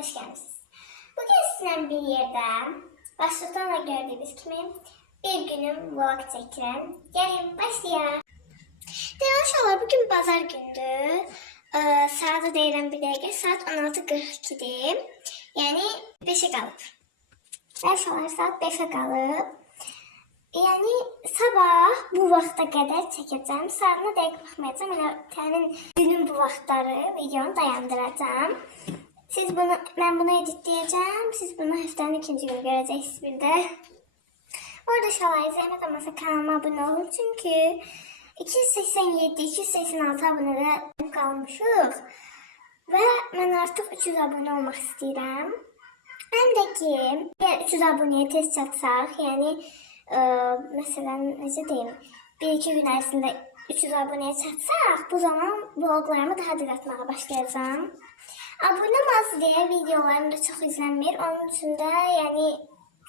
hoş geldiniz. Bugün sizinle bir yerde başlıktan da gördüğünüz gibi bir günüm vlog çekirəm. Gelin başlayalım. Demişler bugün pazar gündü. Saat deyirəm bir dəqiqə, saat 16:42'dir. Yani 5'e qalıb. Demişler saat 5'e qalıb. Yani sabah bu vaxta qədər çəkəcəm. Saatına dəqiq baxmayacağım. Elə təmin günün bu vaxtları videonu dayandıracağım. Ben bunu editleyeceğim. Siz bunu haftanın ikinci günü göreceksiniz bir de. Orada şalayı zəhmət olmasa kanalıma abone olun. Çünkü 287-286 abonede kalmışıq. Ve ben artık 300 abone olmak istəyirəm. Hem de ki, eğer 300 aboneye test çatsaq, yani mesela necə deyim, 1-2 gün ərzində 300 aboneye çatsaq, bu zaman vloglarımı daha dil atmağa başlayacağım. Abone az diye videolarım da çok izlenmir. Onun için de yani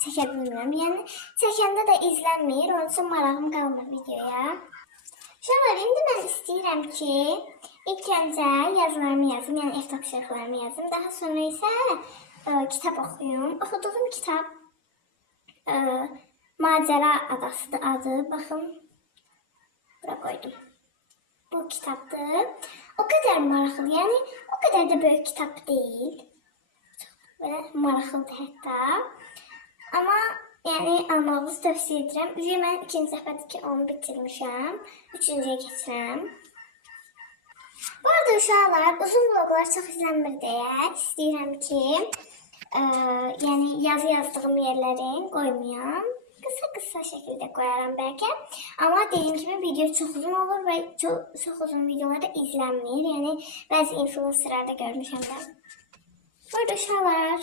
çəkə bilmirəm. Yəni çəkəndə də izlənmir. Onun için marağım qalmır videoya. Şöyle indi mən istəyirəm ki, ilk öncə yazılarımı yazım, yəni ev tapşırıqlarımı yazım. Daha sonra isə kitap oxuyum. Oxuduğum kitap Macera Adasıdır adı. Baxın, bura koydum. Bu kitaptır. O kadar maraqlı, yani o kadar da büyük kitap değil. Böyle maraqlıdır hatta. Ama yani almağınızı tövsiye edirəm. Üzü mən ikinci dəfədir ki onu bitirmişəm. Üçüncüye geçirəm. Bu arada uşaqlar uzun vloglar çok izlənmir deyə istəyirəm ki yani yazı yazdığım yerlerin koymayam. Kısa şekilde koyarım belki. Ama dediğim gibi video çok uzun olur ve çok uzun videolarda izlenmir. Yani bazı influencerlarda görmüşüm ben. Burada uşaqlar,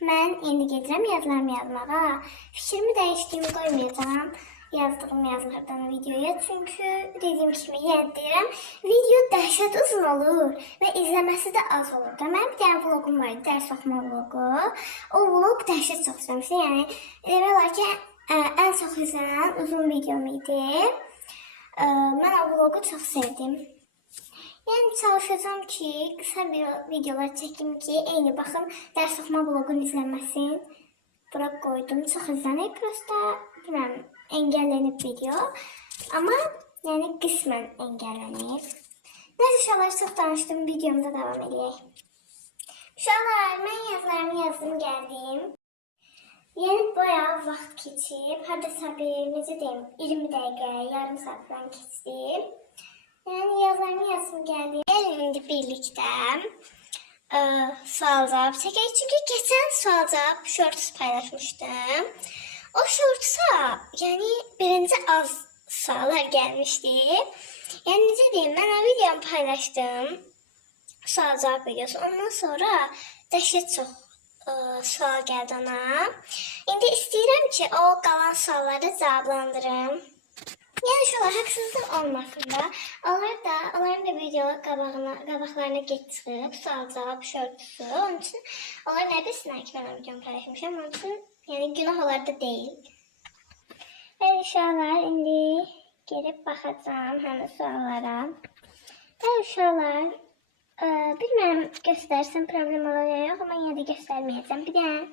mən indi gedirəm yazılarımı yazmağa. Fikrimi dəyişdiyimi qoymayacağım yazdığım yazılardan videoya. Çünkü dediğim kimi deyirəm, video dəhşət uzun olur ve izləməsi də az olur. Mənim bir tane vlogum var, dərs oxuma vlogu. O vlog dəhşət çox izləmişdi. Yəni demək olar ki, ən çox izlənən uzun videom idi. Mən o vlogu çox sevdim. Yani çalışacağım ki kısa bir videolar çekim ki eyni baxın ders oxuma vlogun izlənməsin. Bura koydum. Çox izlənir. Prosta bilmem engellənib video. Ama yani qismən engellənib. Neyse uşaqlar çox danışdım. Videomda devam edək. Uşaqlar mən yazılarımı yazdım gəldim. Yani bayağı vaxt keçib. Hardasa bir necə deyim 20 dəqiqə, yarım saat falan keçdi. Yani yazılarımı yazım geldi. Gelin indi birlikte sual cevap çekeriz. Çünkü geçen sual cevap shorts paylaşmıştım. O shortsa yani birinci az suallar gelmişti. Yani necə deyim, ben o videomu paylaştım. Sual cevap videosu. Ondan sonra dəhşət çox sual geldi ona. İndi istəyirəm ki o qalan sualları cevaplandırım. Yani şöyle haksızlık olmasın da onların da video qabaqlarına geçirib sual cevap şortusu. Onun için onlar nə bilsinlər ki ben videomu paylaşmışam. Onun için yani günah onlar da değil. Ben uşaqlar indi gelip baxacağım həmin suallara. Ben uşaqlar bilmirəm göstərsəm problem olur ya yox, ama yine de göstərməyəcəm. Bir dənə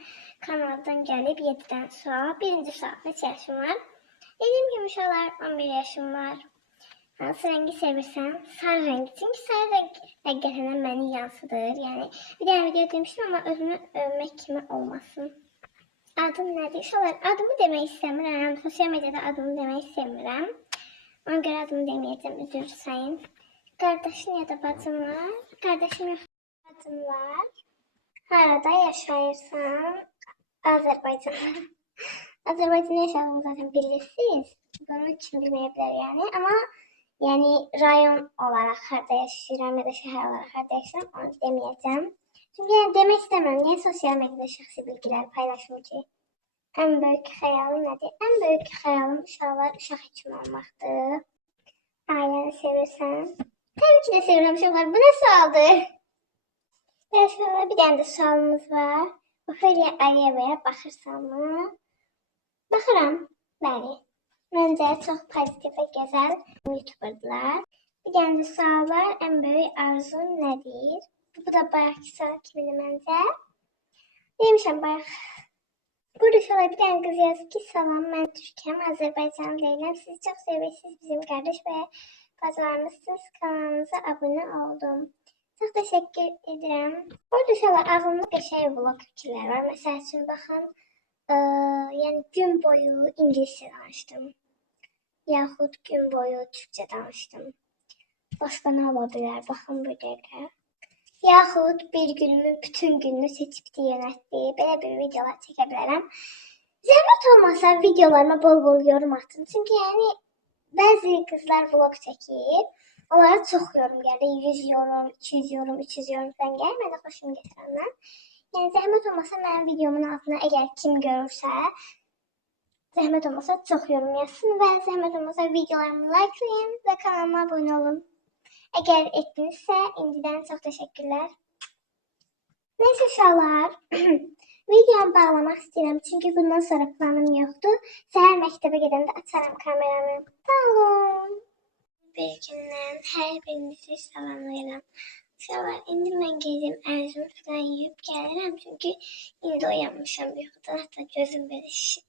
kanaldan gəlib 7 dənə sual. Birinci sual, neçə yaşım var? Dediğim gibi uşaqlar 11 yaşım var. Hansı rengi sevirsən? Sarı rengi. Çünkü sarı renk həqiqətən məni yansıdır. Yani bir dənə video demiştim ama özümü övmək kimi olmasın. Adım nədir? Uşaqlar adımı demək istəmirəm. Sosial medyada adımı demək istəmirəm. Ona görə adımı deməyəcəm. Üzr sayın. Qardaşın ya da bacın var. Qardaşım yox. Bacım var. Harada yaşayırsan? Azərbaycanda. Azerbaycan'da yaşadığımı zaten bilirsiniz. Bunu kim bilmeyebilir yani. Ama yani rayon olarak harda yaşayıram ya da şehir olarak harda yaşayıram onu demeyeceğim. Çünkü yani demek istemem. Niye sosyal medyada şahsi bilgiler paylaşım ki? En büyük hayalim nedir? En büyük hayalim uşaqlar uşaq həkimi olmaqdır. Ailəni sevirsən? Tabii ki de seviyorum uşaqlar. Bu ne sualdır? Ve uşaqlar bir tane de sualımız var. Ofeliya Aliyeva'ya baxırsanmı? Baxıram, bəli. Məncə çox pozitiv və gözəl YouTuber'dılar. Bir dənə də sual var, ən böyük arzun nədir? Bu da bayaqki saat kimidi məncə. Demişəm bayaq. Burada şöyle bir tane kız yazdı ki salam ben Türk'üm, Azerbaycan değilim. Sizi çok seviyorsunuz bizim kardeş ve kazanmışsınız. Kanalınıza abone oldum. Çok teşekkür ederim. Burada şöyle ağzımda qəşəng vlog fikirlər var. Mesela için baxın, yani gün boyu İngilizce danışdım. Yaxud gün boyu Türkçe danışdım. Başka ne olabilir? Baxın bu dəqiqə. Yaxud bir günümün bütün gününü seçip de yönettiği böyle bir videolar çəkə bilərəm. Zəhmət olmasa videolarıma bol yorum atın. Çünkü yani bazı kızlar vlog çəkir. Onlara çox yorum gəlir. 100 yorum, 200 yorum, 300 yorum falan gəlmədi xoşum gətirənlər. Yəni zəhmət olmasa mənim videomun altına əgər kim görürsə, zəhmət olmasa çox yorum yazsın və zəhmət olmasa videolarımı likelayın və kanalıma abone olun. Eğer ettinizse indiden çok teşekkürler. Neyse uşaqlar, videomu bağlamaq istəyirəm çünkü bundan sonra planım yoktu. Səhər məktəbə gedəndə açarım kameramı. Sağ olun. Bir gündən hər birinizi salamlayıram. Uşaqlar, indi mən gedim ərzimi falan yiyib gəlirəm çünkü indi oyanmışam yuxudan, hatta gözüm belə şişib.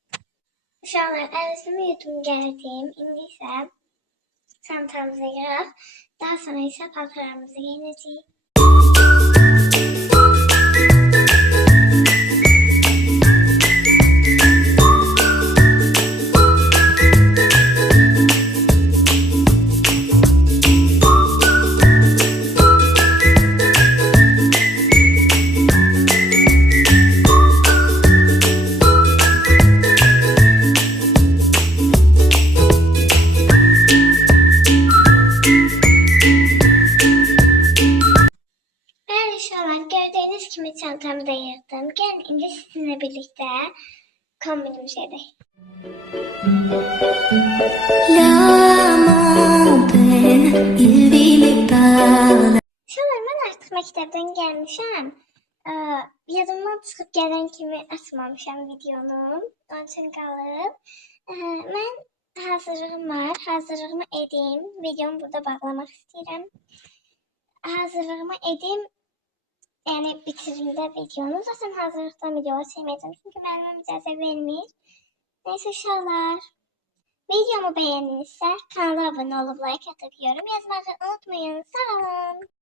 Uşaqlar, ərzimi yudum gəldim. İndi isə çantamıza girək. Daha sonra ise paltolarımızı giyineceğiz. Gördüğünüz gibi çantamı da yırttım. Gelin indi sizinle birlikte kombinimizi edelim. Şunlar ben artık mektepten gelmişim. Yadımdan çıkıp gelen kimi açmamışam videonu. Onun için kalıb. Ben hazırlığım var. Hazırlığımı edeyim. Videomu burada bağlamak istedim. Hazırlığımı edeyim. Yani bitirimde videonu. Zaten hazırlıktan videolar çekmeyeceğim. Çünkü benim icazə vermir. Neyse uşaqlar. Videomu beğendinizsə kanala abone olup like atıp yorum yazmayı unutmayın. Sağ olun.